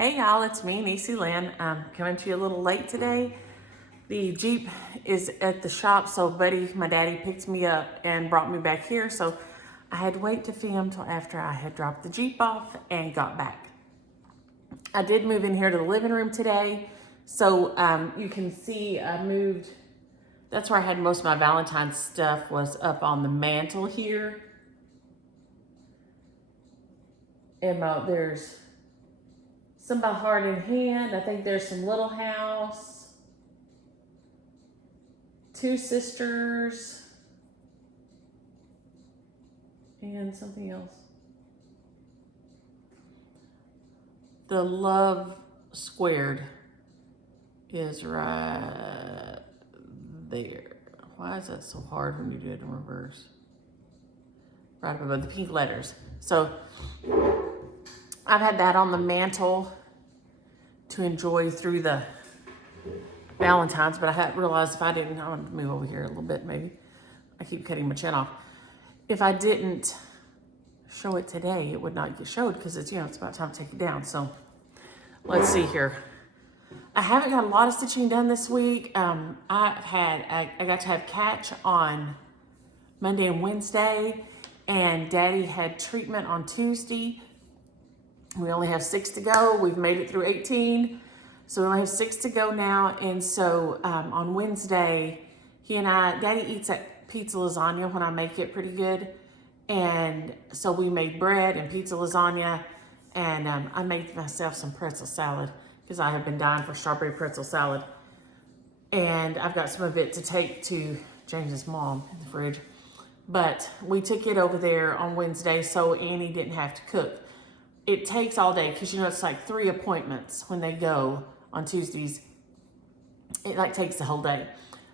Hey y'all, it's me, Niecy Lynn. I'm coming to you a little late today. The Jeep is at the shop, so Buddy, my daddy, picked me up and brought me back here. So I had to wait to film till after I had dropped the Jeep off and got back. I did move in here to the living room today. So you can see I moved, that's where I had most of my Valentine's stuff was up on the mantle here. And there's some by Heart in Hand. I think there's some Little House, Two Sisters, and something else. The Love Squared is right there. Why is that so hard when you do it in reverse? Right up above the pink letters. So I've had that on the mantle to enjoy through the Valentine's, but I hadn't realized if I didn't, I'm gonna move over here a little bit maybe. I keep cutting my chin off. If I didn't show it today, it would not get showed because it's, it's about time to take it down. So let's see here. I haven't got a lot of stitching done this week. I got to have catch on Monday and Wednesday, and Daddy had treatment on Tuesday. We only have 6 to go. We've made it through 18. So we only have 6 to go now. And so on Wednesday, Daddy eats that pizza lasagna when I make it pretty good. And so we made bread and pizza lasagna. And I made myself some pretzel salad because I have been dying for strawberry pretzel salad. And I've got some of it to take to James's mom in the fridge. But we took it over there on Wednesday so Annie didn't have to cook. It takes all day because it's like 3 appointments when they go on Tuesdays. It like takes the whole day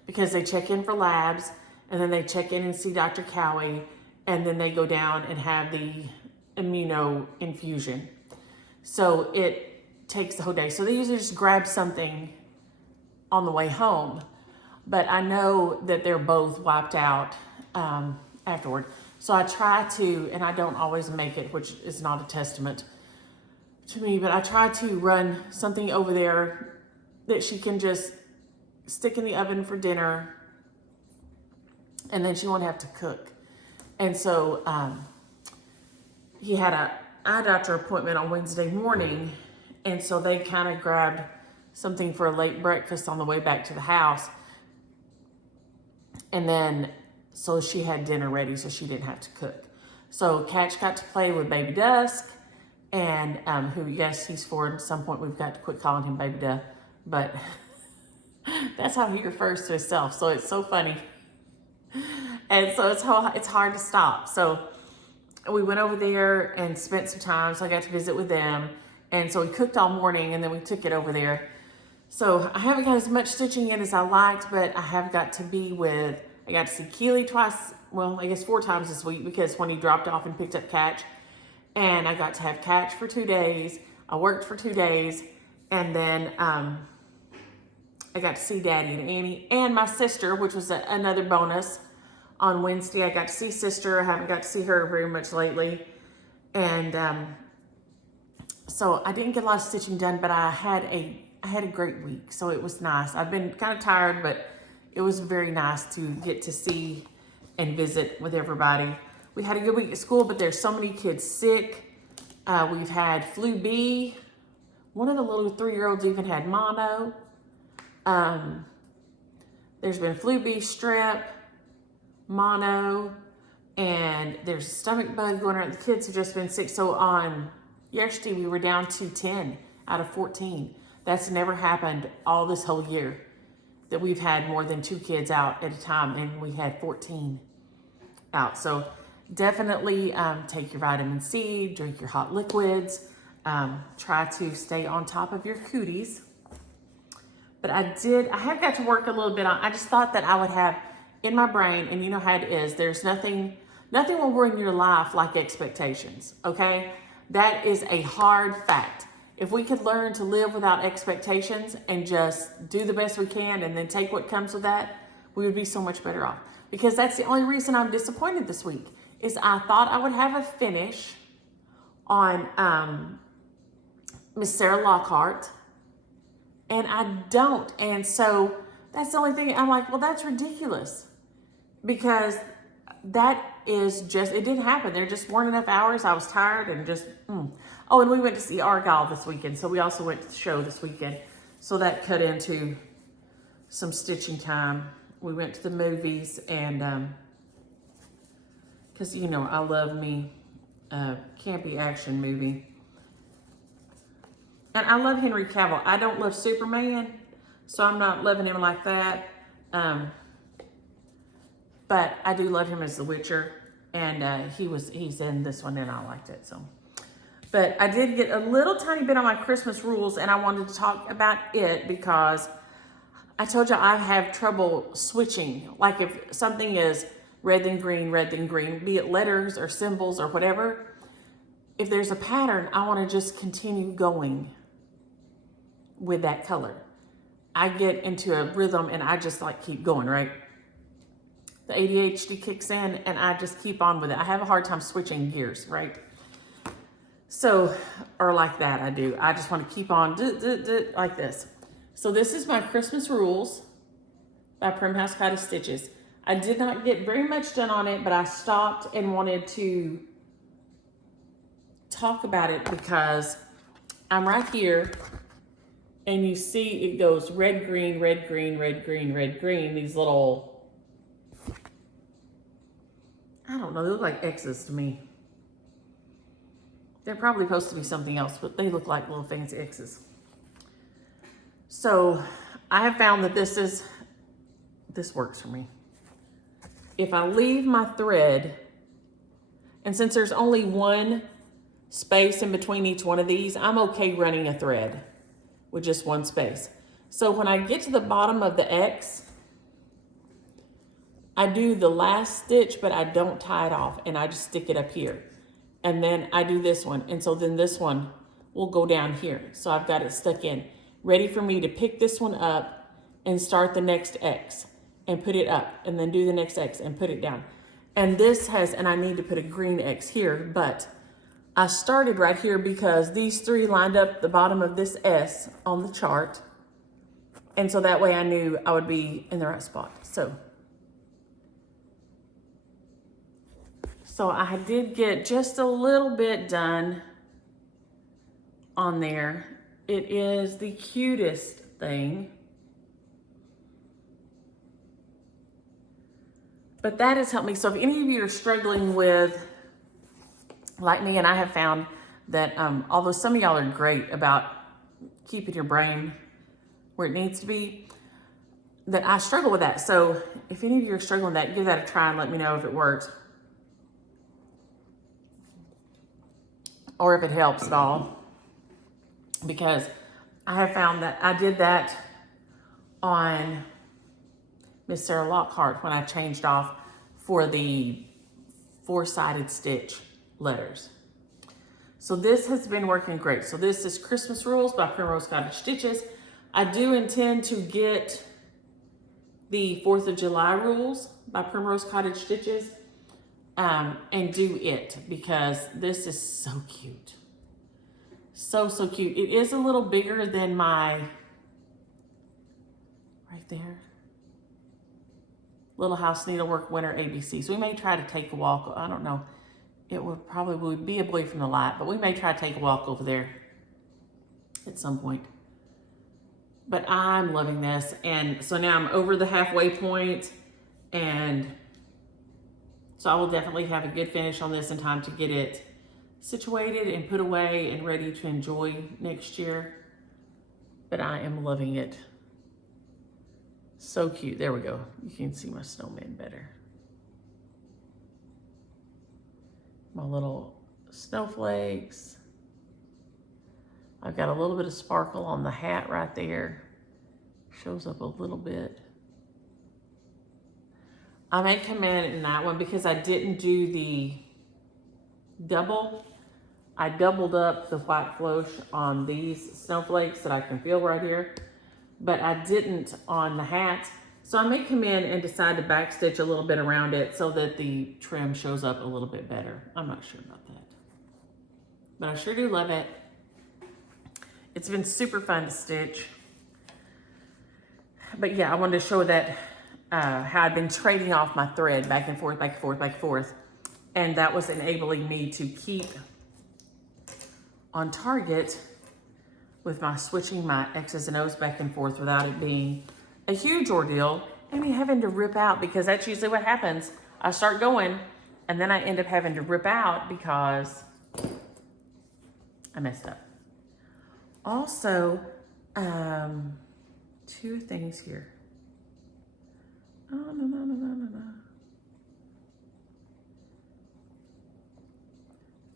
because they check in for labs and then they check in and see Dr. Cowie and then they go down and have the immuno infusion. So it takes the whole day. So they usually just grab something on the way home, but I know that they're both wiped out afterward. So I try to, and I don't always make it, which is not a testament to me, but I try to run something over there that she can just stick in the oven for dinner and then she won't have to cook. And so I had an eye doctor appointment on Wednesday morning, and so they kind of grabbed something for a late breakfast on the way back to the house. And then so she had dinner ready so she didn't have to cook. So Catch got to play with Baby Dusk, and who, yes, he's 4. At some point we've got to quit calling him Baby Dusk, but that's how he refers to himself. So it's so funny. And so it's hard to stop. So we went over there and spent some time. So I got to visit with them. And so we cooked all morning and then we took it over there. So I haven't got as much stitching in as I liked, but I have got to be with, I got to see Keely twice, well, I guess 4 times this week because when he dropped off and picked up Catch. And I got to have Catch for 2 days. I worked for 2 days. And then I got to see Daddy and Annie and my sister, which was another bonus. On Wednesday, I got to see sister. I haven't got to see her very much lately. And so I didn't get a lot of stitching done, but I had a great week. So it was nice. I've been kind of tired, but it was very nice to get to see and visit with everybody. We had a good week at school, but there's so many kids sick. We've had flu B. One of the little 3-year-olds even had mono. There's been flu B, strep, mono, and there's a stomach bug going around. The kids have just been sick. So on yesterday, we were down to 10 out of 14. That's never happened all this whole year that we've had more than 2 kids out at a time, and we had 14 out. So definitely take your vitamin C, drink your hot liquids, try to stay on top of your cooties. But I have got to work a little bit on, I just thought that I would have in my brain, and you know how it is, there's nothing will ruin your life like expectations, okay? That is a hard fact. If we could learn to live without expectations and just do the best we can and then take what comes with that, we would be so much better off. Because that's the only reason I'm disappointed this week, is I thought I would have a finish on Miss Sarah Lockhart, and I don't. And so that's the only thing. I'm like, well, that's ridiculous, because that is just, it didn't happen. There just weren't enough hours. I was tired and just, Oh, and we went to see Argyle this weekend. So we also went to the show this weekend. So that cut into some stitching time. We went to the movies, and because, you know, I love me a campy action movie. And I love Henry Cavill. I don't love Superman, so I'm not loving him like that. But I do love him as The Witcher, and he's in this one, and I liked it. So, but I did get a little tiny bit on my Christmas rules, and I wanted to talk about it because I told you I have trouble switching. Like if something is red then green, be it letters or symbols or whatever, if there's a pattern, I want to just continue going with that color. I get into a rhythm and I just like keep going, right? The ADHD kicks in and I just keep on with it. I have a hard time switching gears, right? So, or like that I do. I just want to keep on like this. So this is my Christmas Rules by Primhouse Cottage Stitches. I did not get very much done on it, but I stopped and wanted to talk about it because I'm right here and you see it goes red, green, red, green, red, green, red, green. These little, I don't know, they look like X's to me. They're probably supposed to be something else, but they look like little fancy X's. So I have found that this works for me. If I leave my thread, and since there's only one space in between each one of these, I'm okay running a thread with just one space. So when I get to the bottom of the X, I do the last stitch, but I don't tie it off, and I just stick it up here. And then I do this one, and so then this one will go down here. So I've got it stuck in, ready for me to pick this one up and start the next X and put it up, and then do the next X and put it down. And this has, and I need to put a green X here, but I started right here because these three lined up the bottom of this S on the chart. And so that way I knew I would be in the right spot. So I did get just a little bit done on there. It is the cutest thing. But that has helped me. So if any of you are struggling with, like me, and I have found that although some of y'all are great about keeping your brain where it needs to be, that I struggle with that. So if any of you are struggling with that, give that a try and let me know if it works. Or if it helps at all. Because I have found that I did that on Miss Sarah Lockhart when I changed off for the 4-sided stitch letters. So this has been working great. So this is Christmas Rules by Primrose Cottage Stitches. I do intend to get the 4th of July Rules by Primrose Cottage Stitches and do it because this is so cute. So cute. It is a little bigger than my, right there, Little House Needlework Winter ABC. So we may try to take a walk. I don't know. It would probably be away from the light, but we may try to take a walk over there at some point. But I'm loving this. And so now I'm over the halfway point, and so I will definitely have a good finish on this in time to get it situated and put away and ready to enjoy next year. But I am loving it. So cute. There we go. You can see my snowman better. My little snowflakes. I've got a little bit of sparkle on the hat right there. Shows up a little bit. I may come in that one because I didn't do the double. I doubled up the white floche on these snowflakes that I can feel right here, but I didn't on the hat. So I may come in and decide to backstitch a little bit around it so that the trim shows up a little bit better. I'm not sure about that, but I sure do love it. It's been super fun to stitch. But yeah, I wanted to show that how I'd been trading off my thread back and forth, back and forth, back and forth. And that was enabling me to keep on target with my switching my X's and O's back and forth without it being a huge ordeal and me having to rip out, because that's usually what happens. I start going and then I end up having to rip out because I messed up. Also, two things here. Oh, no.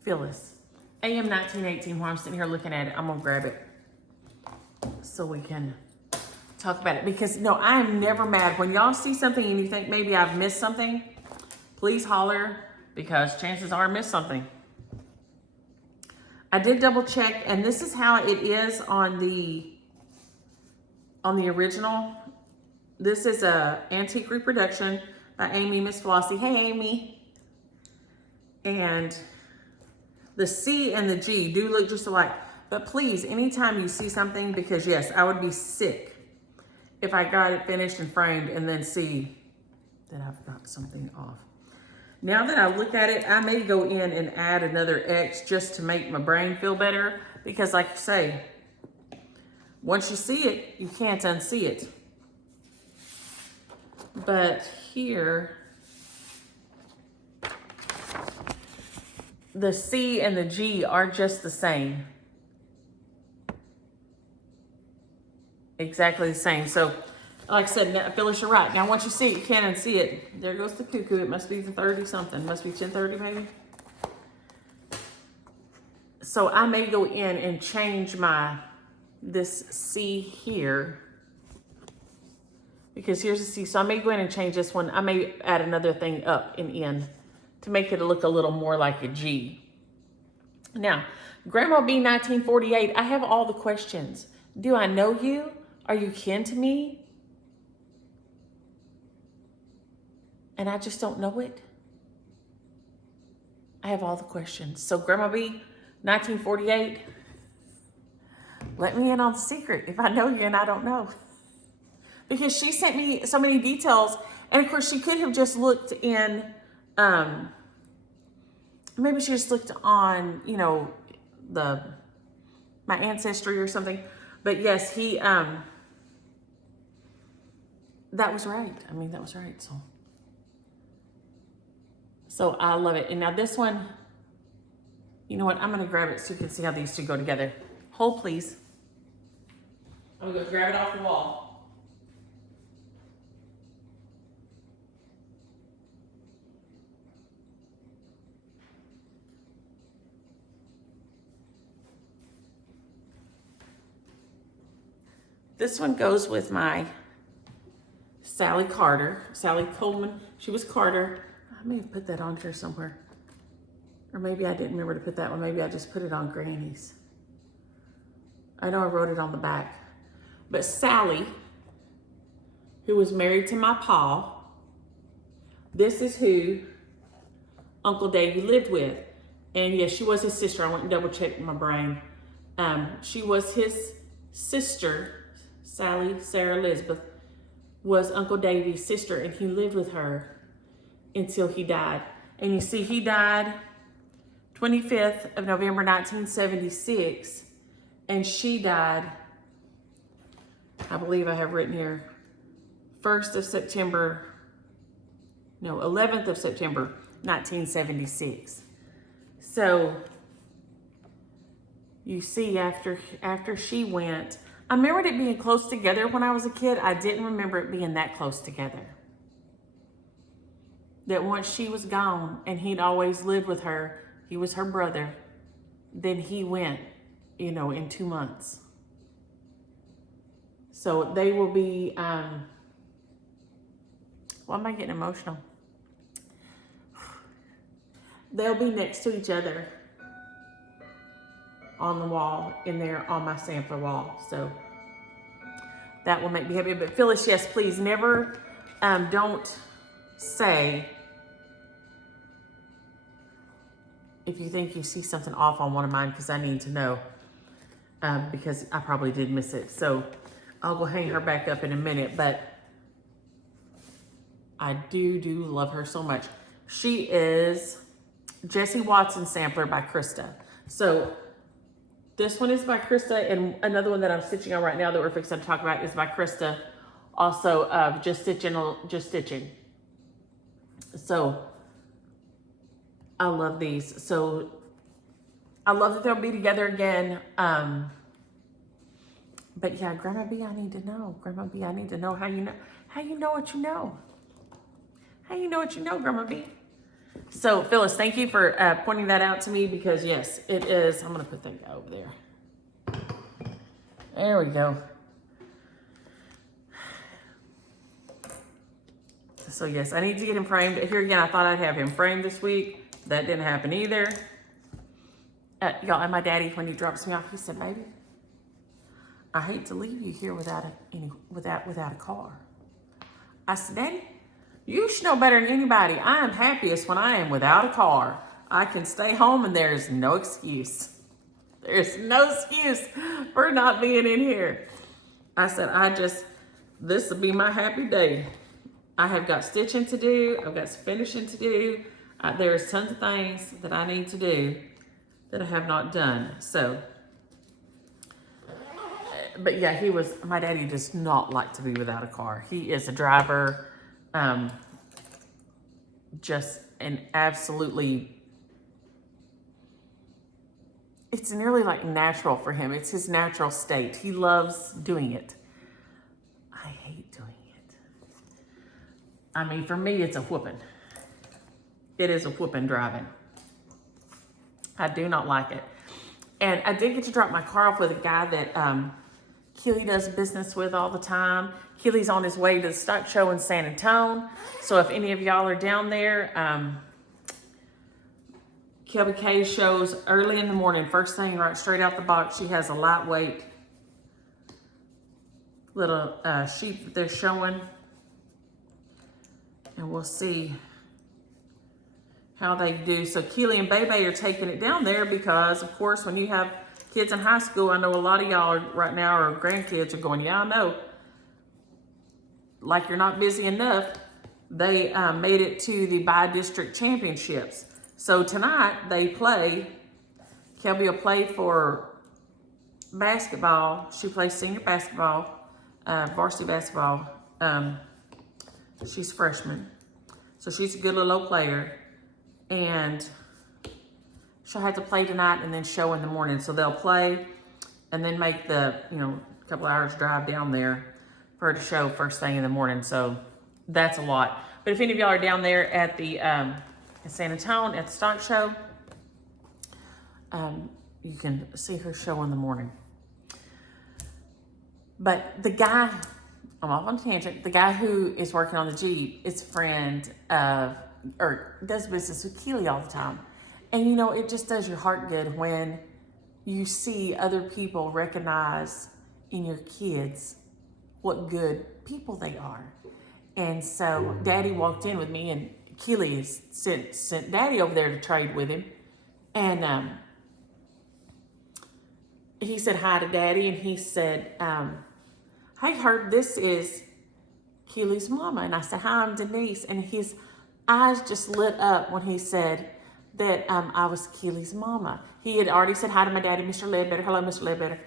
Phyllis. AM 1918, while I'm sitting here looking at it, I'm gonna grab it so we can talk about it. Because no, I'm never mad. When y'all see something and you think maybe I've missed something, please holler, because chances are I missed something. I did double check, and this is how it is on the original. This is a antique reproduction by Amy, Miss Flossie. Hey, Amy. And the C and the G do look just alike. But please, anytime you see something, because yes, I would be sick if I got it finished and framed and then see that I've got something off. Now that I look at it, I may go in and add another X just to make my brain feel better. Because like you say, once you see it, you can't unsee it. But here, the C and the G are just the same. Exactly the same. So, like I said, Phyllis, you're right. Now, once you see it, you can't unsee it. There goes the cuckoo. It must be the 30 something. Must be 10:30 maybe. So I may go in and change this C here. Because here's the C. So I may go in and change this one. I may add another thing up and in to make it look a little more like a G. Now, Grandma B 1948, I have all the questions. Do I know you? Are you kin to me? And I just don't know it. I have all the questions. So Grandma B 1948, let me in on the secret if I know you and I don't know. Because she sent me so many details. And of course she could have just looked in, maybe she just looked on, you know, my ancestry or something. But yes, that was right. I mean, that was right. So I love it. And now this one, you know what? I'm going to grab it so you can see how these two go together. Hold, please. I'm going to go grab it off the wall. This one goes with my Sally Coleman. She was Carter. I may have put that on here somewhere. Or maybe I didn't remember to put that one. Maybe I just put it on Granny's. I know I wrote it on the back. But Sally, who was married to my pa, this is who Uncle Davy lived with. And yes, she was his sister. I went and double checked my brain. She was his sister. Sally, Sarah Elizabeth, was Uncle Davy's sister, and he lived with her until he died. And you see, he died 25th of November, 1976, and she died, I believe I have written here, 11th of September, 1976. So you see, after she went, I remembered it being close together when I was a kid. I didn't remember it being that close together. That once she was gone and he'd always lived with her, he was her brother, then he went, in 2 months. So they will be, why am I getting emotional? They'll be next to each other on the wall in there on my sampler wall. So that will make me happy. But Phyllis, yes, please never, don't say if you think you see something off on one of mine, because I need to know. because I probably did miss it. So I'll go hang her back up in a minute, but I do love her so much. She is Jessie Watson Sampler by Krista. So this one is by Krista, and another one that I'm stitching on right now that we're fixing to talk about is by Krista, also Just Stitching. So I love these. So I love that they'll be together again. But yeah, Grandma B, I need to know. Grandma B, I need to know how you know what you know. How you know what you know, Grandma B. So Phyllis, thank you for pointing that out to me, because yes, it is. I'm gonna put that guy over there. There we go. So yes, I need to get him framed. Here again, I thought I'd have him framed this week. That didn't happen either. Y'all, and my daddy, when he drops me off, he said, "Baby, I hate to leave you here without a car." I said, "Daddy, you should know better than anybody. I am happiest when I am without a car. I can stay home and there's no excuse. There's no excuse for not being in here." I said, this will be my happy day. I have got stitching to do. I've got finishing to do. There's tons of things that I need to do that I have not done. So, but yeah, my daddy does not like to be without a car. He is a driver, just an absolutely, it's nearly like natural for him. It's his natural state. He loves doing it. I hate doing it. I mean, for me, it's a whooping. It is a whooping driving. I do not like it. And I did get to drop my car off with a guy that Keely does business with all the time. Keely's on his way to the stock show in San Antonio. So if any of y'all are down there, Kelby K shows early in the morning, first thing right straight out the box. She has a lightweight little sheep that they're showing. And we'll see how they do. So Keely and Bebe are taking it down there because, of course, when you have kids in high school, I know a lot of y'all right now or grandkids are going, yeah, I know. Like you're not busy enough. They made it to the bi-district championships. So tonight they play. Kelby will play for basketball. She plays senior basketball, varsity basketball. She's a freshman. So she's a good little player. And she'll have to play tonight and then show in the morning. So they'll play and then make the, couple hours drive down there for her to show first thing in the morning. So that's a lot. But if any of y'all are down there at the in San Antonio at the stock show, you can see her show in the morning. But the guy, I'm off on a tangent, the guy who is working on the Jeep is a friend of, or does business with Keely all the time. And it just does your heart good when you see other people recognize in your kids what good people they are. And so Daddy walked in with me, and Keely sent Daddy over there to trade with him. And he said hi to Daddy, and he said, "Hey, Herb, this is Keely's mama." And I said, "Hi, I'm Denise." And his eyes just lit up when he said that I was Keely's mama. He had already said hi to my daddy, Mr. Ledbetter. Hello, Mr. Ledbetter.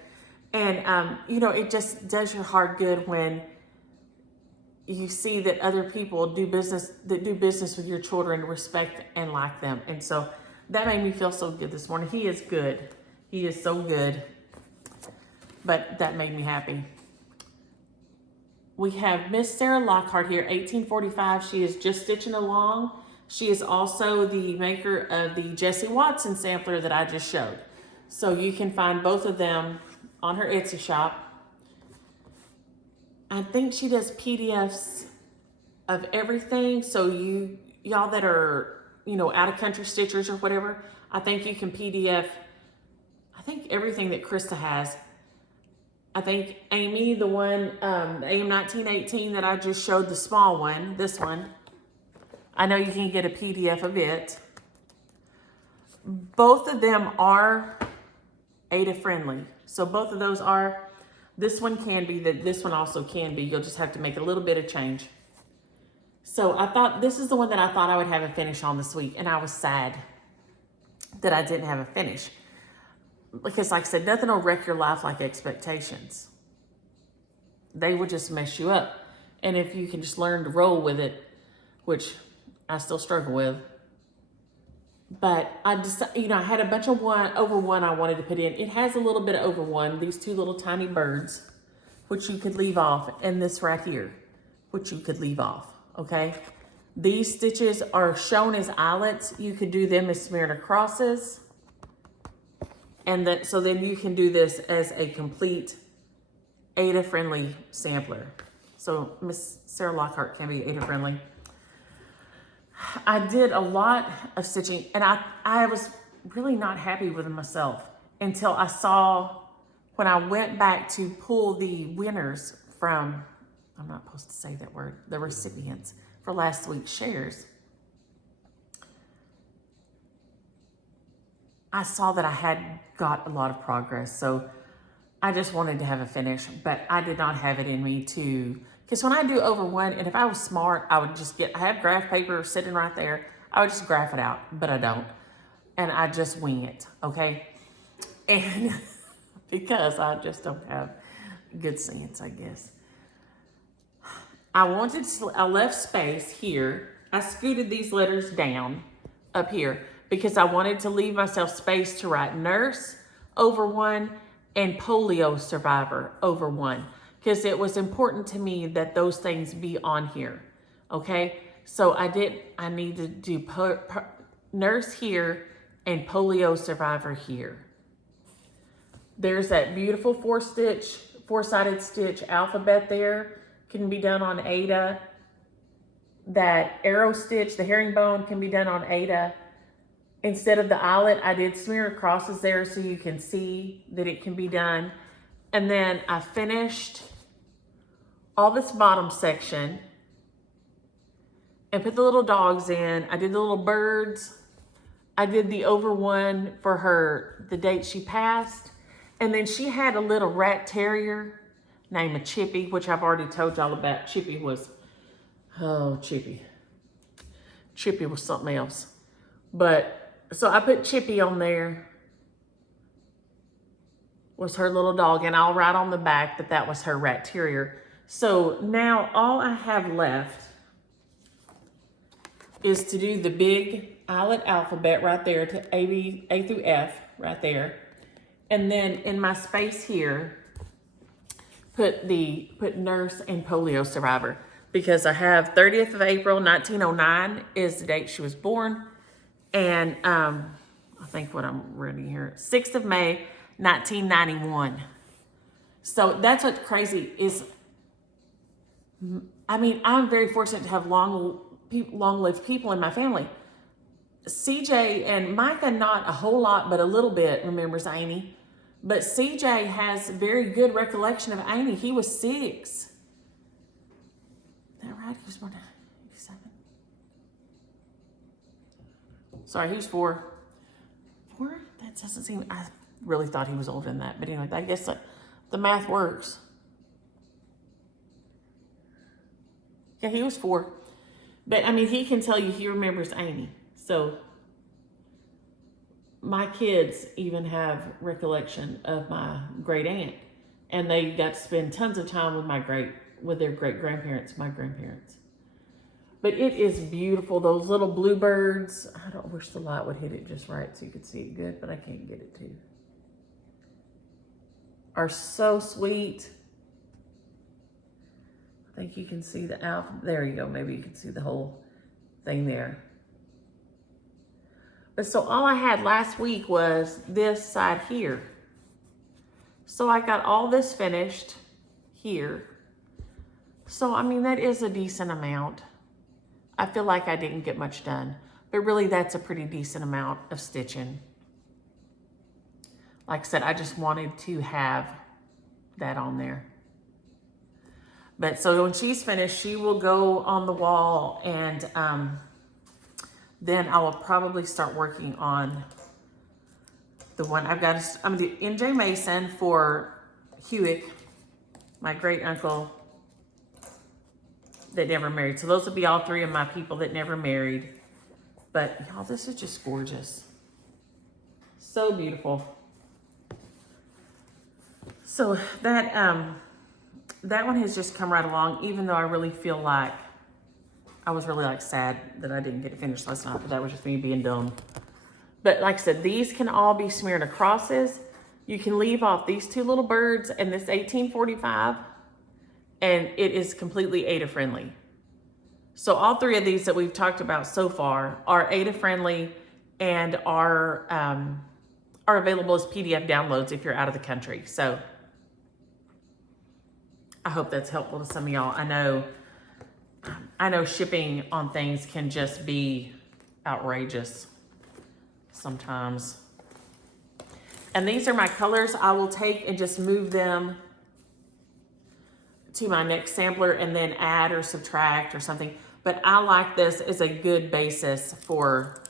And, it just does your heart good when you see that other people do business with your children, respect and like them. And so that made me feel so good this morning. He is good. He is so good. But that made me happy. We have Miss Sarah Lockhart here, 1845. She is just stitching along. She is also the maker of the Jessie Watson sampler that I just showed. So you can find both of them on her Etsy shop. I think she does PDFs of everything. So y'all that are, out of country stitchers or whatever, I think you can PDF, I think everything that Krista has. I think Amy, the one, the AM 1918 that I just showed, the small one, this one, I know you can get a PDF of it. Both of them are Ada friendly. So both of those are, this one can be, this one also can be. You'll just have to make a little bit of change. So I thought, this is the one that I thought I would have a finish on this week. And I was sad that I didn't have a finish. Because like I said, nothing will wreck your life like expectations. They would just mess you up. And if you can just learn to roll with it, which I still struggle with. But I decided, you know, I had a bunch of over one I wanted to put in. It has a little bit of over one, these two little tiny birds, which you could leave off, and this right here, which you could leave off, okay? These stitches are shown as eyelets. You could do them as smeared crosses. And then, so then you can do this as a complete Ada friendly sampler. So Miss Sarah Lockhart can be Ada friendly. I did a lot of stitching, and I was really not happy with myself until I saw, when I went back to pull the winners from, I'm not supposed to say that word, the recipients for last week's shares. I saw that I had got a lot of progress, so I just wanted to have a finish, but I did not have it in me to, because when I do over one, and if I was smart, I would just I have graph paper sitting right there. I would just graph it out, but I don't. And I just wing it, okay? And because I just don't have good sense, I guess. I left space here. I scooted these letters down up here because I wanted to leave myself space to write nurse over one and polio survivor over one, because it was important to me that those things be on here, okay? So I need to do nurse here and polio survivor here. There's that beautiful four-sided stitch alphabet there, can be done on Ada. That arrow stitch, the herringbone, can be done on Ada. Instead of the eyelet, I did smear crosses there so you can see that it can be done. And then I finished all this bottom section and put the little dogs in. I did the little birds. I did the over one for her, the date she passed. And then she had a little rat terrier named Chippy, which I've already told y'all about. Chippy was something else. But so I put Chippy on there, was her little dog, and I'll write on the back that was her rat terrier. So now all I have left is to do the big eyelet alphabet right there to A through F right there. And then in my space here, put nurse and polio survivor, because I have 30th of April, 1909 is the date she was born. And I think what I'm reading here, 6th of May, 1991. So that's what's crazy is, I mean, I'm very fortunate to have long-lived people in my family. CJ and Micah, not a whole lot, but a little bit remembers Amy. But CJ has very good recollection of Amy. He was 6. Is that right? He was born in 87. Sorry, he was 4. 4? That doesn't seem, I really thought he was older than that. But anyway, I guess the math works. Yeah, he was 4. But I mean, he can tell you he remembers Amy. So my kids even have recollection of my great aunt, and they got to spend tons of time with their great grandparents, my grandparents. But it is beautiful. Those little bluebirds. I don't wish the light would hit it just right so you could see it good, but I can't get it to. Are so sweet. I think you can see the alpha. There you go. Maybe you can see the whole thing there. But so all I had last week was this side here. So I got all this finished here. So, I mean, that is a decent amount. I feel like I didn't get much done, but really that's a pretty decent amount of stitching. Like I said, I just wanted to have that on there. But so when she's finished, she will go on the wall, and then I will probably start working on The one I've got is, I'm the NJ Mason for Hewitt, my great uncle that never married. So those would be all three of my people that never married. But y'all, this is just gorgeous. So beautiful. So that one has just come right along, even though I really feel like I was really like sad that I didn't get it finished last night, but that was just me being dumb. But like I said, these can all be smeared acrosses. You can leave off these two little birds and this 1845, and it is completely ADA friendly. So all three of these that we've talked about so far are ADA friendly and are available as PDF downloads if you're out of the country. So I hope that's helpful to some of y'all. I know shipping on things can just be outrageous sometimes. And these are my colors. I will take and just move them to my next sampler and then add or subtract or something. But I like this as a good basis for,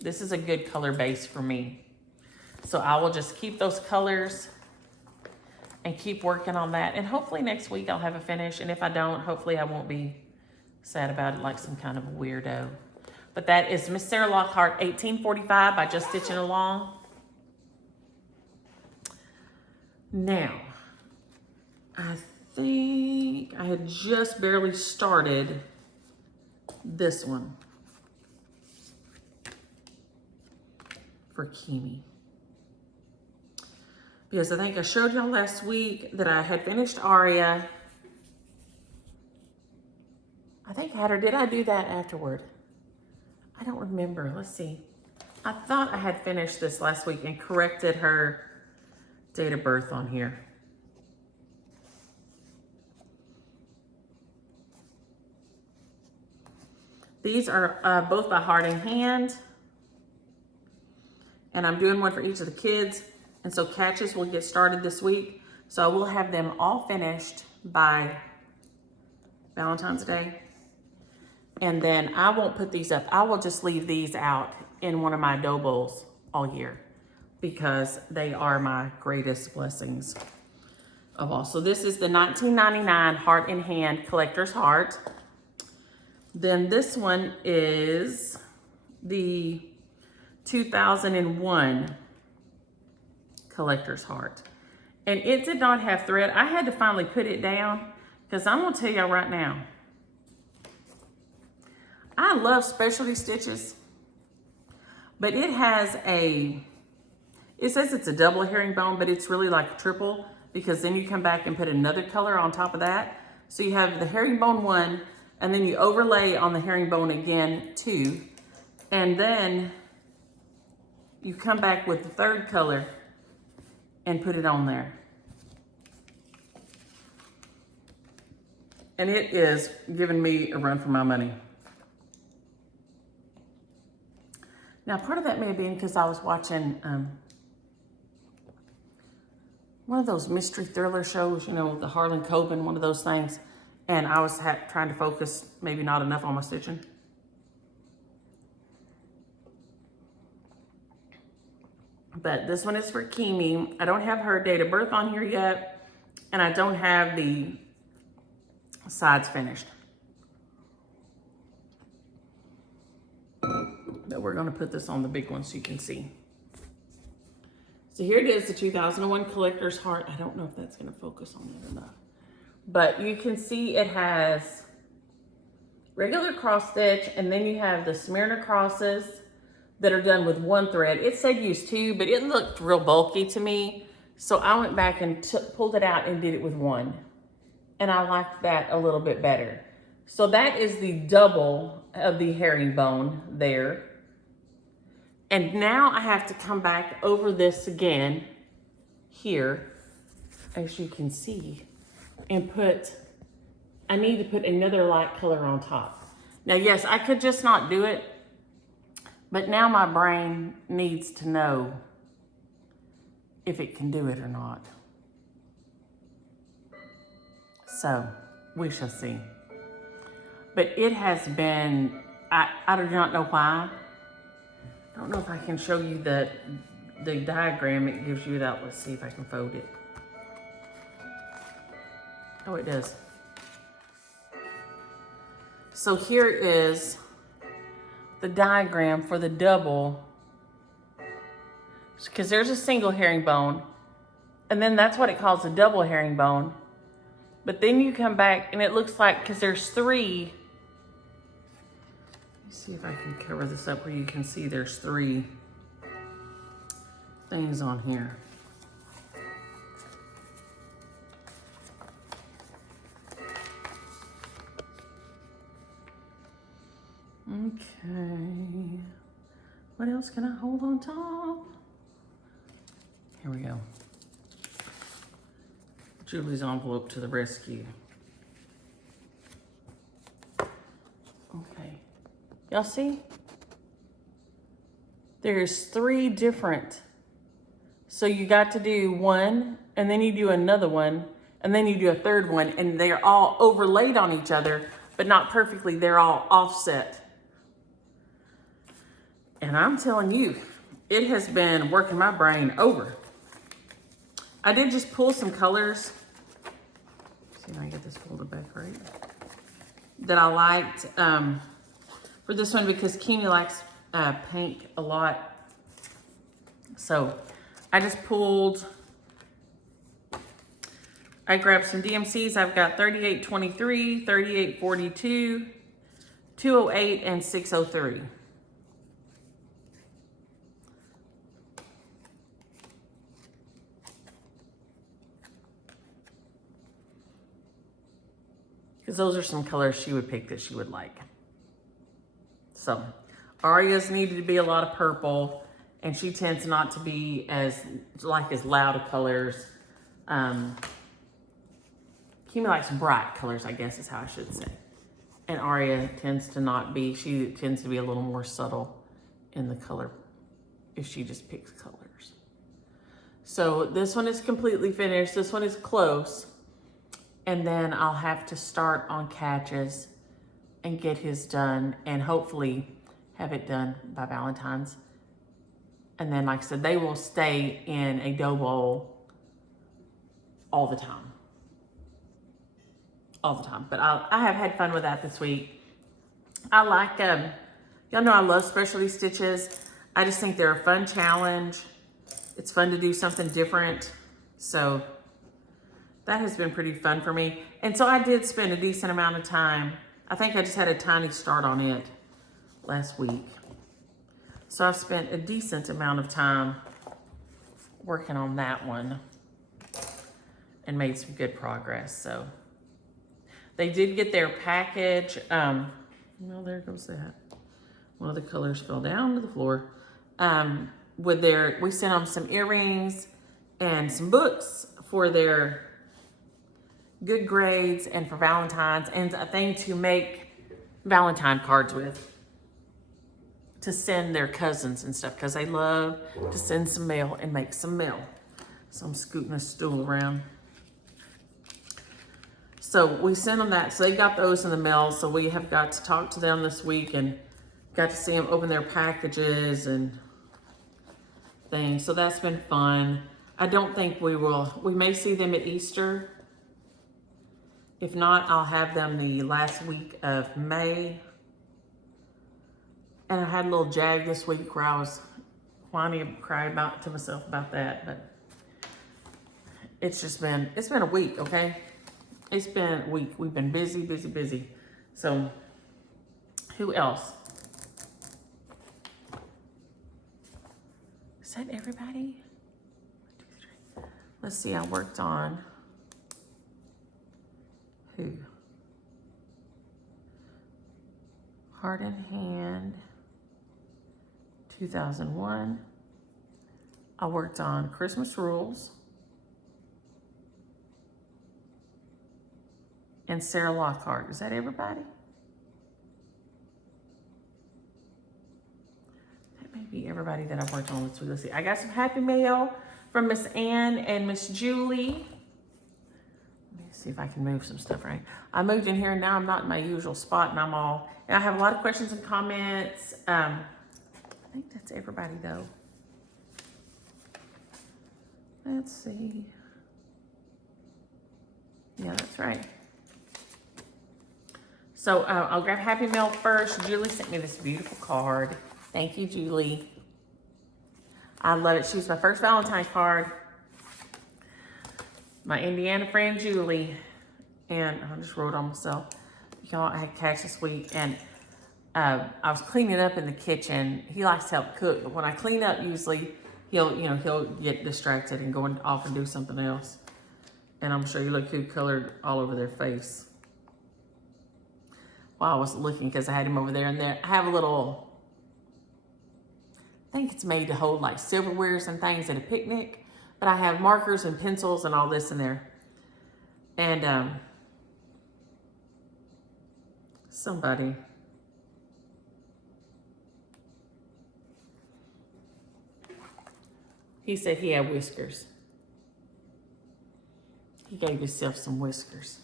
this is a good color base for me. So I will just keep those colors and keep working on that. And hopefully next week I'll have a finish. And if I don't, hopefully I won't be sad about it like some kind of a weirdo. But that is Miss Sarah Lockhart, 1845 by Just Stitching Along. Now, I think I had just barely started this one for Kimi. Because I think I showed y'all last week that I had finished Aria. I think I had her, did I do that afterward? I don't remember, let's see. I thought I had finished this last week and corrected her date of birth on here. These are both by Heart and Hand. And I'm doing one for each of the kids. And so catches will get started this week. So I will have them all finished by Valentine's Day. And then I won't put these up. I will just leave these out in one of my dough bowls all year because they are my greatest blessings of all. So this is the 1999 Heart in Hand Collector's Heart. Then this one is the 2001 Collector's Heart. And it did not have thread. I had to finally put it down because I'm gonna tell y'all right now, I love specialty stitches, but it has it says it's a double herringbone, but it's really like triple because then you come back and put another color on top of that. So you have the herringbone one, and then you overlay on the herringbone again two, and then you come back with the third color and put it on there. And it is giving me a run for my money. Now, part of that may have been because I was watching one of those mystery thriller shows, you know, the Harlan Coben, one of those things. And I was trying to focus maybe not enough on my stitching. But this one is for Kimi. I don't have her date of birth on here yet. And I don't have the sides finished. But we're going to put this on the big one so you can see. So here it is, the 2001 Collector's Heart. I don't know if that's going to focus on it or not. But you can see it has regular cross stitch, and then you have the Smyrna crosses that are done with one thread. It said use two, but it looked real bulky to me. So I went back and pulled it out and did it with one. And I liked that a little bit better. So that is the double of the herringbone there. And now I have to come back over this again here, as you can see, and I need to put another light color on top. Now, yes, I could just not do it, but now my brain needs to know if it can do it or not. So we shall see. But it has been, I do not know why. I don't know if I can show you the diagram it gives you that. Let's see if I can fold it. Oh, it does. So here is the diagram for the double, because there's a single herringbone, and then that's what it calls a double herringbone. But then you come back and it looks like, because there's three, let me see if I can cover this up where you can see there's three things on here. Okay, what else can I hold on top? Here we go. Julie's envelope to the rescue. Okay, y'all see? There's three different. So you got to do one, and then you do another one, and then you do a third one, and they're all overlaid on each other, but not perfectly. They're all offset. And I'm telling you, it has been working my brain over. I did just pull some colors. See if I can get this folded back right. That I liked for this one, because Kimi likes pink a lot. So I just pulled, I grabbed some DMCs. I've got 3823, 3842, 208, and 603. Because those are some colors she would pick that she would like. So Aria's needed to be a lot of purple, and she tends not to be as loud of colors. Kimi likes bright colors, I guess is how I should say. And Aria tends to not be, she tends to be a little more subtle in the color if she just picks colors. So this one is completely finished. This one is close. And then I'll have to start on Catches and get his done, and hopefully have it done by Valentine's. And then, like I said, they will stay in a dough bowl all the time. All the time. But I have had fun with that this week. I like, y'all know I love specialty stitches. I just think they're a fun challenge. It's fun to do something different. So that has been pretty fun for me. And so I did spend a decent amount of time. I think I just had a tiny start on it last week. So I've spent a decent amount of time working on that one and made some good progress. So they did get their package. Well, there goes that. One of the colors fell down to the floor. We sent them some earrings and some books for their good grades and for Valentine's, and a thing to make Valentine cards with, to send their cousins and stuff, because they love to send some mail and make some mail. So I'm scooting a stool around. So we sent them that. So they got those in the mail. So we have got to talk to them this week and got to see them open their packages and things. So that's been fun. I don't think we may see them at Easter. If not, I'll have them the last week of May. And I had a little jag this week where I was whining and crying to myself about that. But it's been a week, okay? It's been a week. We've been busy, busy, busy. So who else? Is that everybody? 1, 2, 3. Let's see, I worked on who? Heart in Hand, 2001. I worked on Christmas Rules and Sarah Lockhart. Is that everybody? That may be everybody that I worked on this week. Let's see. I got some Happy Mail from Miss Ann and Miss Julie. See if I can move some stuff right. I moved in here and now I'm not in my usual spot, and I have a lot of questions and comments. I think that's everybody though. Let's see. Yeah, that's right. So I'll grab Happy Mail first. Julie sent me this beautiful card. Thank you, Julie. I love it. She was my first Valentine's card. My Indiana friend, Julie. And I just wrote on myself. Y'all, I had catch this week, and I was cleaning up in the kitchen. He likes to help cook, but when I clean up, usually he'll get distracted and go off and do something else. And I'm sure you look who colored all over their face while I was looking, because I had him over there. And there I have a little, I think it's made to hold like silverwares and things at a picnic, but I have markers and pencils and all this in there. And somebody, he said he had whiskers. He gave himself some whiskers.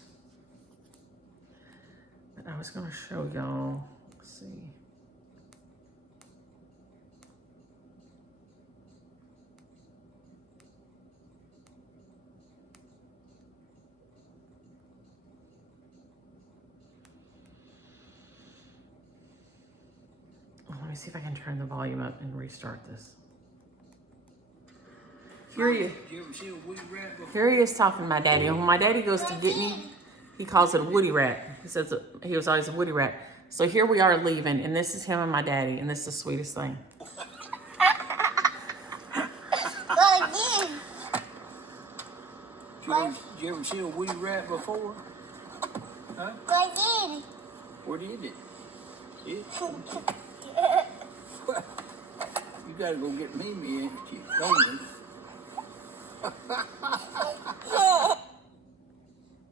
But I was going to show y'all. Let's see. Let me see if I can turn the volume up and restart this. Here he is talking to my daddy. And when my daddy goes to get me, he calls it a woody rat. He says he was always a woody rat. So here we are leaving, and this is him and my daddy, and this is the sweetest thing. Did you ever see a woody rat before? Huh? I did. Where did it? Yeah. You gotta go get Mimi, ain't you? Don't you?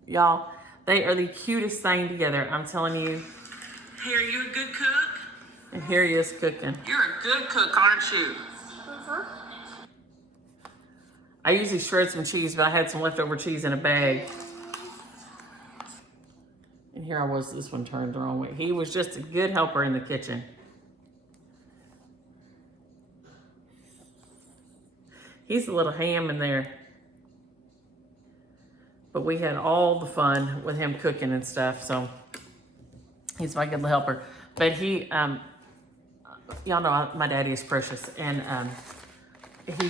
Y'all, they are the cutest thing together. I'm telling you. Hey, are you a good cook? And here he is cooking. You're a good cook, aren't you? Uh-huh. I usually shred some cheese, but I had some leftover cheese in a bag. And here I was, this one turned the wrong way. He was just a good helper in the kitchen. He's a little ham in there. But we had all the fun with him cooking and stuff, so he's my good little helper. But he, y'all know my daddy is precious, and but he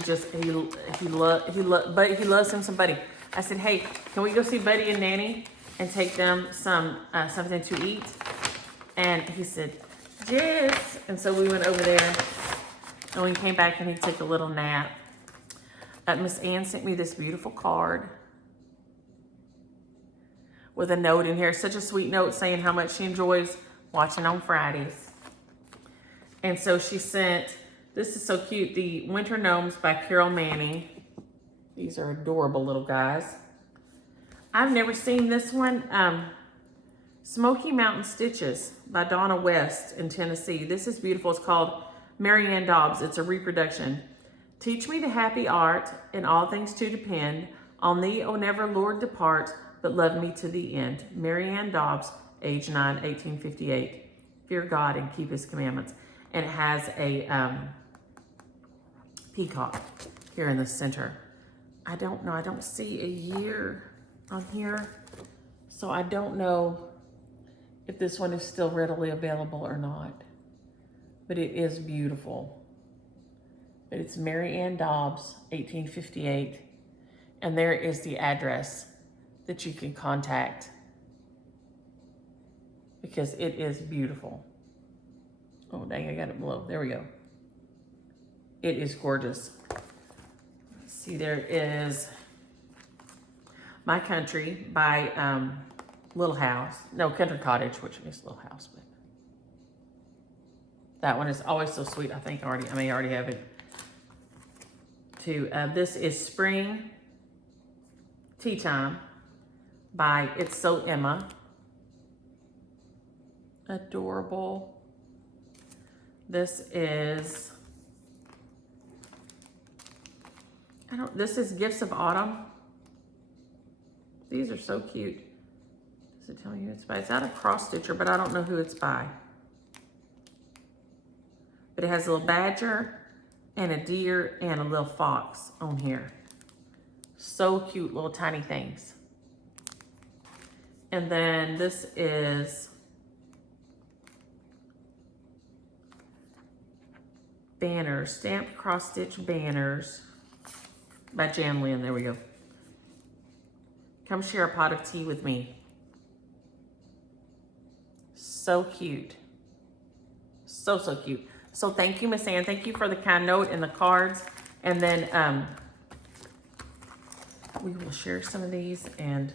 loves him some Buddy. I said, hey, can we go see Buddy and Nanny and take them some something to eat? And he said, yes. And so we went over there, and we came back and he took a little nap. Miss Ann sent me this beautiful card with a note in here, such a sweet note saying how much she enjoys watching on Fridays. And so she sent, this is so cute, the Winter Gnomes by Carol Manning. These are adorable little guys. I've never seen this one. Smoky Mountain Stitches by Donna West in Tennessee. This is beautiful. It's called Mary Ann Dobbs. It's a reproduction. Teach me the happy art, in all things to depend. On thee, O never, Lord, depart, but love me to the end. Mary Ann Dobbs, age 9, 1858. Fear God and keep his commandments. And it has a peacock here in the center. I don't know. I don't see a year on here. So I don't know if this one is still readily available or not. But it is beautiful. But it's Mary Ann Dobbs, 1858. And there is the address that you can contact, because it is beautiful. Oh, dang, I got it below. There we go. It is gorgeous. Let's see, there is My Country by Little House. No, Country Cottage, which is Little House. But that one is always so sweet. I may already have it too. This is Spring Tea Time by It's So Emma. Adorable. This is, this is Gifts of Autumn. These are so cute. Does it tell you it's by? It's out of Cross Stitcher, but I don't know who it's by. But it has a little badger and a deer and a little fox on here. So cute, little tiny things. And then this is banners, stamped cross-stitch banners by Jan Lynn. There we go. Come share a pot of tea with me. So cute. So cute. So thank you, Miss Ann. Thank you for the kind note and the cards. And then we will share some of these and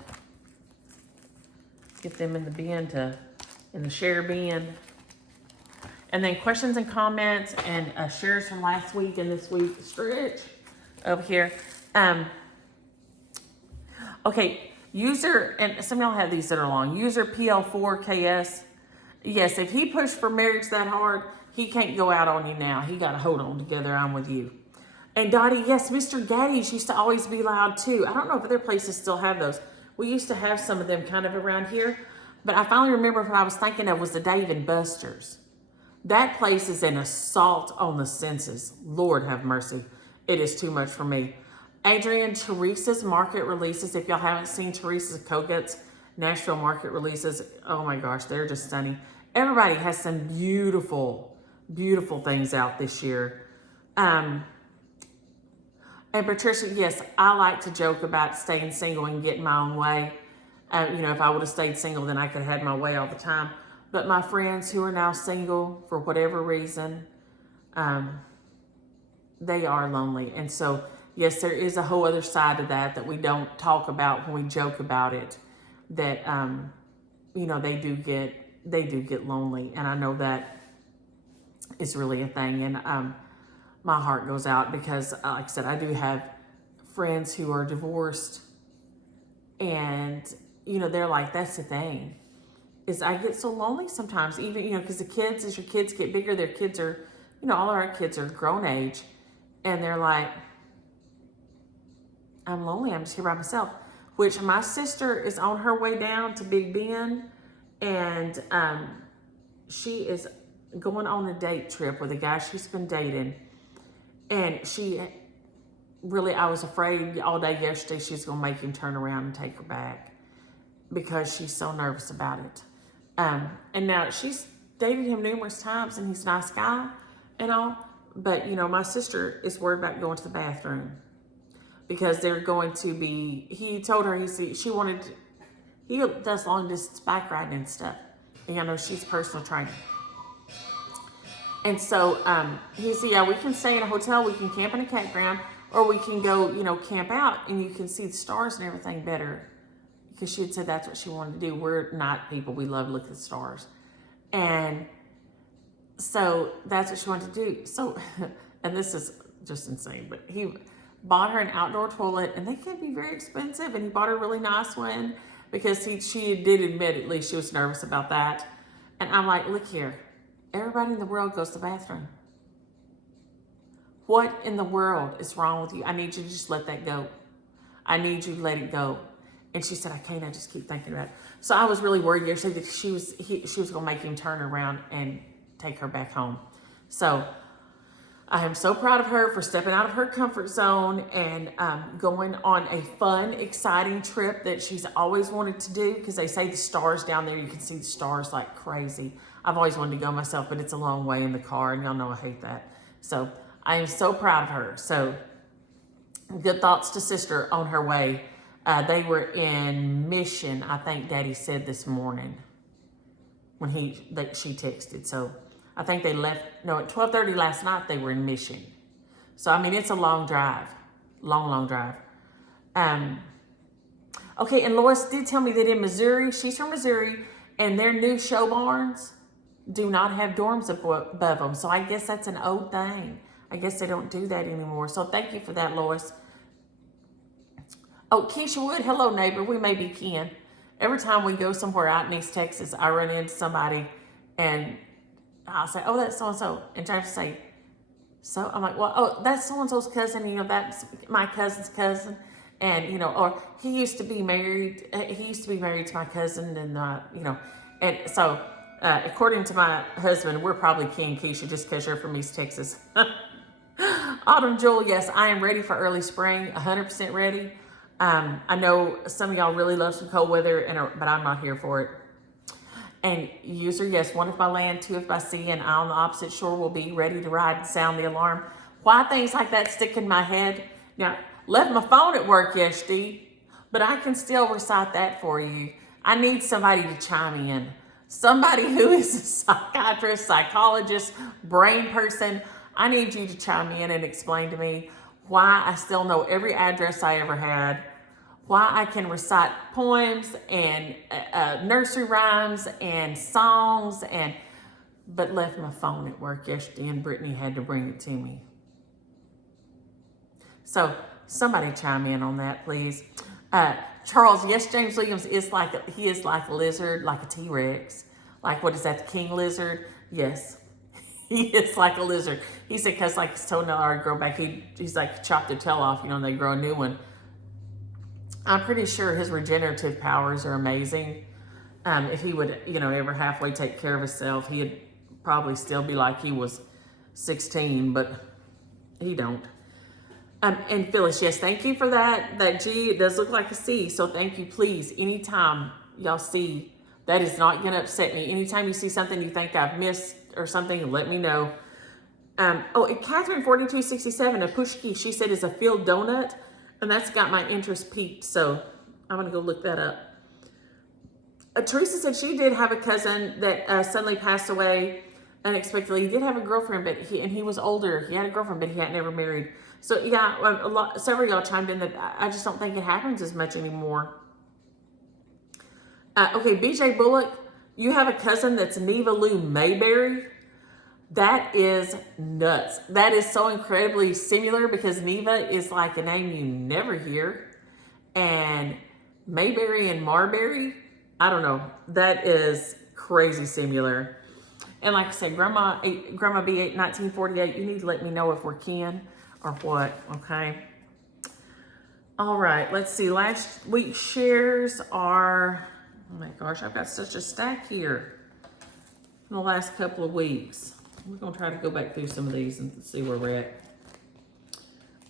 get them in the bin in the share bin. And then questions and comments and shares from last week and this week. Stretch over here. Okay, user, and some of y'all have these that are long. User PL4KS. Yes, if he pushed for marriage that hard, he can't go out on you now. He got to hold on together. I'm with you. And Dottie, yes, Mr. Gaddy's used to always be loud too. I don't know if other places still have those. We used to have some of them kind of around here. But I finally remember what I was thinking of was the Dave and Buster's. That place is an assault on the senses. Lord have mercy. It is too much for me. Adrian, Teresa's market releases. If y'all haven't seen Teresa's Kogut's Nashville market releases, oh my gosh, they're just stunning. Everybody has some beautiful, beautiful things out this year. And Patricia, yes, I like to joke about staying single and getting my own way. You know, if I would have stayed single, then I could have had my way all the time. But my friends who are now single for whatever reason, they are lonely. And so, yes, there is a whole other side to that we don't talk about when we joke about it. That you know, they do get lonely, and I know that is really a thing. And my heart goes out because, like I said, I do have friends who are divorced, and you know, they're like, that's the thing, is I get so lonely sometimes, even, you know, because the kids, as your kids get bigger, their kids are, you know, all of our kids are grown age, and they're like, I'm lonely, I'm just here by myself. Which my sister is on her way down to Big Bend, and she is going on a date trip with a guy she's been dating. And she really, I was afraid all day yesterday she's going to make him turn around and take her back because she's so nervous about it. And now she's dated him numerous times, and he's a nice guy and all. But, you know, my sister is worried about going to the bathroom because they're going to be, he told her, he does long distance bike riding and stuff. And I know she's a personal trainer. And so he said, yeah, we can stay in a hotel, we can camp in a campground, or we can go, you know, camp out, and you can see the stars and everything better. Because she had said that's what she wanted to do. We're night people. We love to look at the stars. And so that's what she wanted to do. So, and this is just insane, but he bought her an outdoor toilet, and they can be very expensive, and he bought her a really nice one because she did admit at least she was nervous about that. And I'm like, look here, everybody in the world goes to the bathroom. What in the world is wrong with you? I need you to just let that go. I need you to let it go. And she said, I can't, I just keep thinking about it. So I was really worried yesterday that she was going to make him turn around and take her back home. So I am so proud of her for stepping out of her comfort zone and going on a fun, exciting trip that she's always wanted to do, because they say the stars down there, you can see the stars like crazy. I've always wanted to go myself, but it's a long way in the car, and y'all know I hate that. So I am so proud of her. So good thoughts to sister on her way. They were in Mission, I think Daddy said this morning when she texted. So I think they left, no, at 12:30 last night they were in Mission. So, I mean, it's a long drive, long drive. Okay, and Lois did tell me that in Missouri, she's from Missouri, and their new show barns do not have dorms above them. So I guess that's an old thing. I guess they don't do that anymore. So thank you for that, Lois. Oh, Keisha Wood, hello neighbor, we may be kin. Every time we go somewhere out in East Texas, I run into somebody and I'll say, oh, that's so-and-so. And James will say, so? I'm like, well, oh, that's so-and-so's cousin, you know, that's my cousin's cousin. And, you know, or he used to be married to my cousin, and, you know, and so according to my husband, we're probably kin, Keisha, just because you're from East Texas. Autumn Jewel, yes, I am ready for early spring, 100% ready. I know some of y'all really love some cold weather, but I'm not here for it. And user, yes, 1 if by land, 2 if by sea, and I on the opposite shore will be ready to ride and sound the alarm. Why things like that stick in my head? Now, left my phone at work yesterday, but I can still recite that for you. I need somebody to chime in. Somebody who is a psychiatrist, psychologist, brain person. I need you to chime in and explain to me why I still know every address I ever had, why I can recite poems and nursery rhymes and songs, but left my phone at work yesterday and Brittany had to bring it to me. So somebody chime in on that, please. Charles, yes, James Williams is like a lizard, like a T-Rex. Like, what is that, the king lizard? Yes, he is like a lizard. He said, because like his toenail already grow back, he's like chopped their tail off, and they grow a new one. I'm pretty sure his regenerative powers are amazing. If he would, ever halfway take care of himself, he'd probably still be like he was 16, but he don't. And Phyllis, yes, thank you for that. That G, it does look like a C, so thank you. Please, anytime y'all see, that is not going to upset me. Anytime you see something you think I've missed or something, let me know. And Catherine 4267, a pushki, she said is a filled donut, and that's got my interest peaked, so I'm going to go look that up. Teresa said she did have a cousin that suddenly passed away unexpectedly. He did have a girlfriend, but he was older. He had a girlfriend, but he had never married. So yeah, several of y'all chimed in that I just don't think it happens as much anymore. Okay, BJ Bullock, you have a cousin that's Neva Lou Mayberry. That is nuts. That is so incredibly similar because Neva is like a name you never hear. And Mayberry and Marbury, I don't know. That is crazy similar. And like I said, Grandma B8 1948, you need to let me know if we're kin or what, okay? All right, let's see. Last week's shares are, oh my gosh, I've got such a stack here in the last couple of weeks. We're going to try to go back through some of these and see where we're at.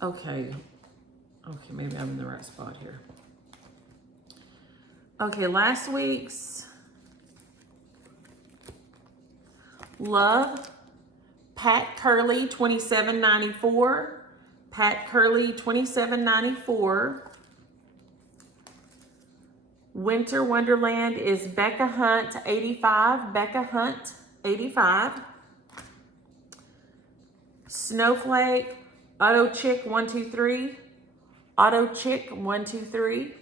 Okay, maybe I'm in the right spot here. Okay, last week's love, Pat Curley, 2794. Pat Curley, 2794. Winter Wonderland is Becca Hunt, 85. Becca Hunt, 85. Snowflake, Auto Chick, 123. Auto Chick, 123.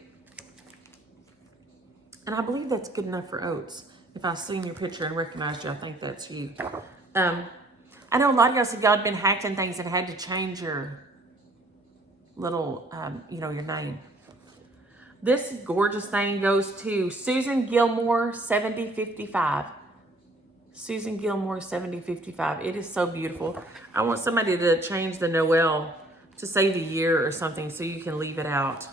And I believe that's good enough for oats. If I've seen your picture and recognized you, I think that's you. I know a lot of y'all said y'all had been hacked and things and had to change your little, your name. This gorgeous thing goes to Susan Gilmore, 7055. Susan Gilmore, 7055. It is so beautiful. I want somebody to change the Noel to say the year or something so you can leave it out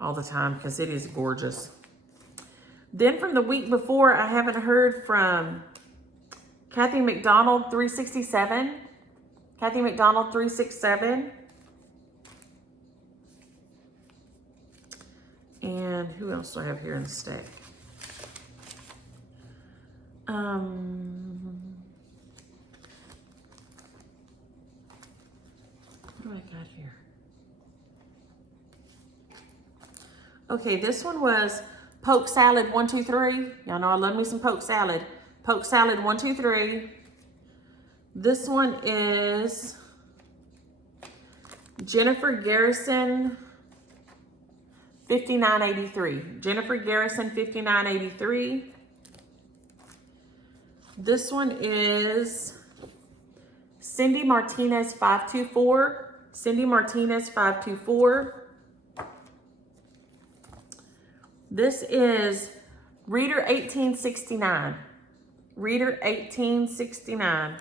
all the time because it is gorgeous. Then from the week before, I haven't heard from Kathy McDonald, 367. Kathy McDonald, 367. And who else do I have here in the stack? What do I got here? Okay, this one was Poke Salad 123. Y'all know I love me some poke salad. Poke Salad 123. This one is Jennifer Garrison 5983. Jennifer Garrison 5983. This one is Cindy Martinez 524. Cindy Martinez 524. This is Reader 1869. Reader 1869.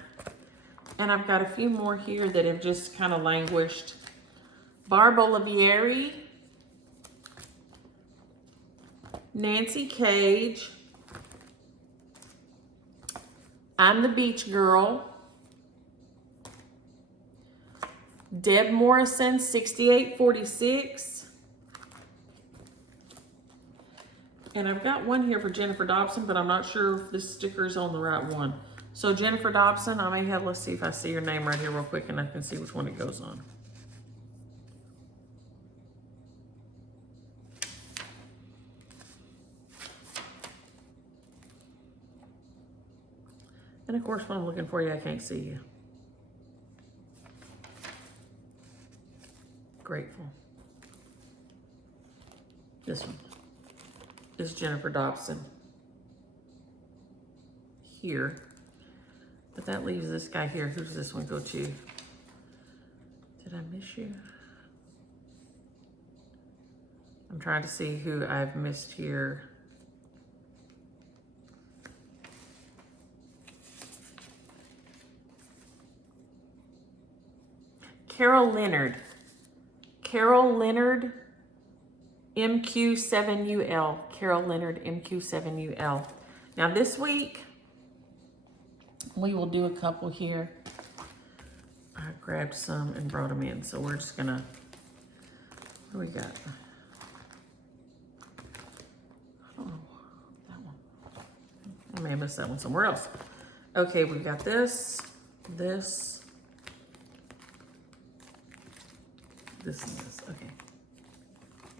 And I've got a few more here that have just kind of languished. Barb Olivieri. Nancy Cage. I'm the Beach Girl. Deb Morrison, 6846. And I've got one here for Jennifer Dobson, but I'm not sure if this sticker is on the right one. So Jennifer Dobson, I may have, let's see if I see your name right here real quick and I can see which one it goes on. And of course, when I'm looking for you, I can't see you. Grateful. This one is Jennifer Dobson here. But that leaves this guy here. Who does this one go to? Did I miss you? I'm trying to see who I've missed here. Carol Leonard. Carol Leonard, MQ7UL. Carol Leonard, MQ7UL. Now this week, we will do a couple here. I grabbed some and brought them in, so we're just gonna, what do we got? Oh, that one. I may have missed that one somewhere else. Okay, we've got this, this, and this. Okay.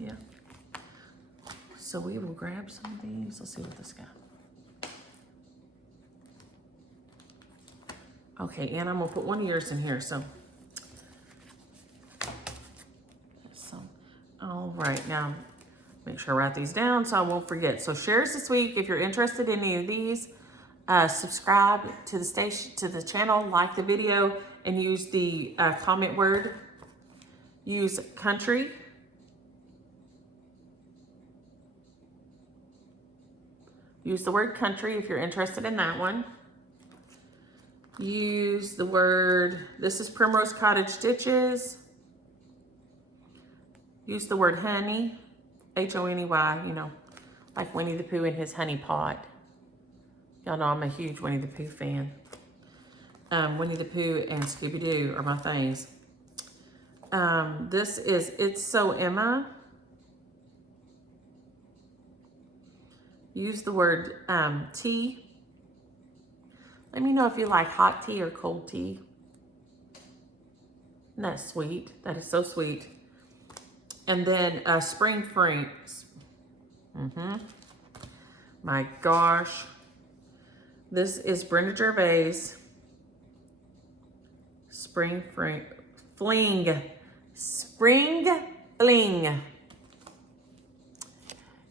Yeah. So we will grab some of these. Let's see what this got. Okay, and I'm gonna put one of yours in here, so. All right, now make sure I write these down so I won't forget. So shares this week, if you're interested in any of these, subscribe to the station, to the channel, like the video, and use the comment word. Use country. Use the word country if you're interested in that one. Use the word, this is Primrose Cottage Stitches. Use the word honey, H-O-N-E-Y, you know, like Winnie the Pooh in his honey pot. Y'all know I'm a huge Winnie the Pooh fan. Winnie the Pooh and Scooby-Doo are my things. This is It's So Emma. Use the word tea. Let me know if you like hot tea or cold tea. Isn't that sweet? That is so sweet. And then Spring Franks. My gosh. This is Brenda Gervais. Spring Fling. Spring Fling.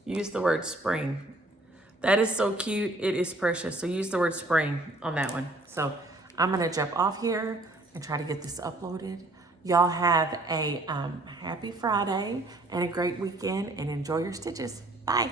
Use the word spring. That is so cute. It is precious. So use the word spring on that one. So I'm going to jump off here and try to get this uploaded. Y'all have a happy Friday and a great weekend and enjoy your stitches. Bye.